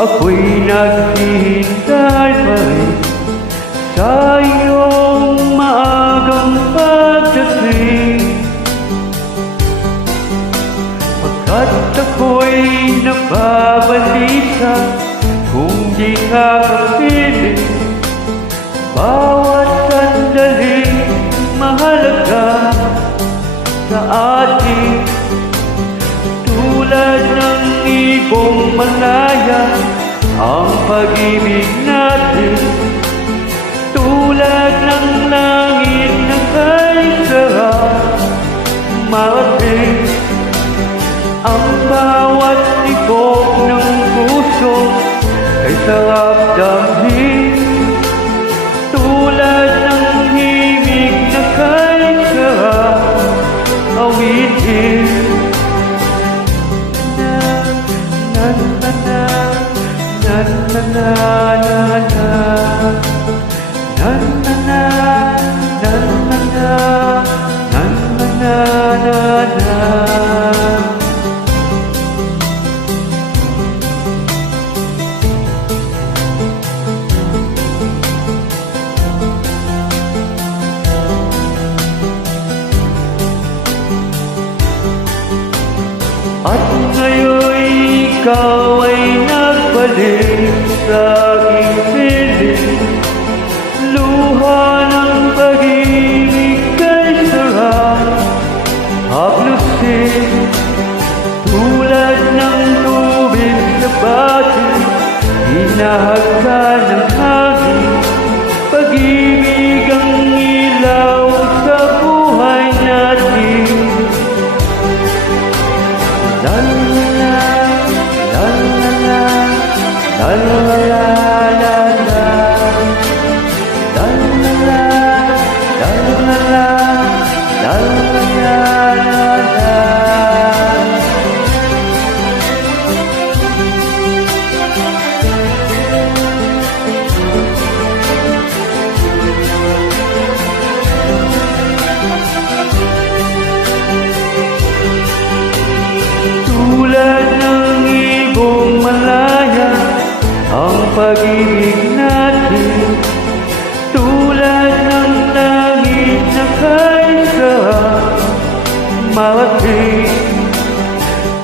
ako'y naghihintay pa rin sa iyong maagang pagdating. Pagkat ako'y nababalisa kung di ka kapiling, bawat sandaling mahalaga sa atin. Tulad ng ibong malaya ang pag-ibig natin, tulad ng langit na kay sarap marating. Ang bawat tibok ng puso ay sarap damhin, tulad ng himig na kay sarap awitin. Na na na na na na na na na na na na na na na na. At ngayon'y ikaw ay nagbalik sa aking piling, luha ng pag-ibig kay sarap haplusin, tulad ng tubig sa batin, hinahagka ng hangin. Pag-ibig ang ilaw sa buhay natin. La la la la la la la la la la la la la la la la la la. Tulad ng ibong malaya ang pag-ibig natin, tulad ng langit na kay sarap marating.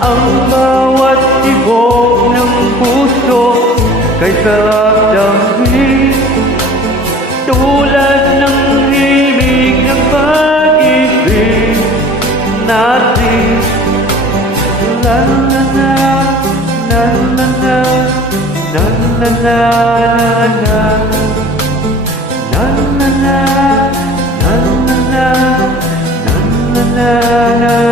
Ang bawat tibok ng puso kay sarap damhin, tulad ng himig ng pag-ibig natin. La la la la la la la la la la la la la la la la la la.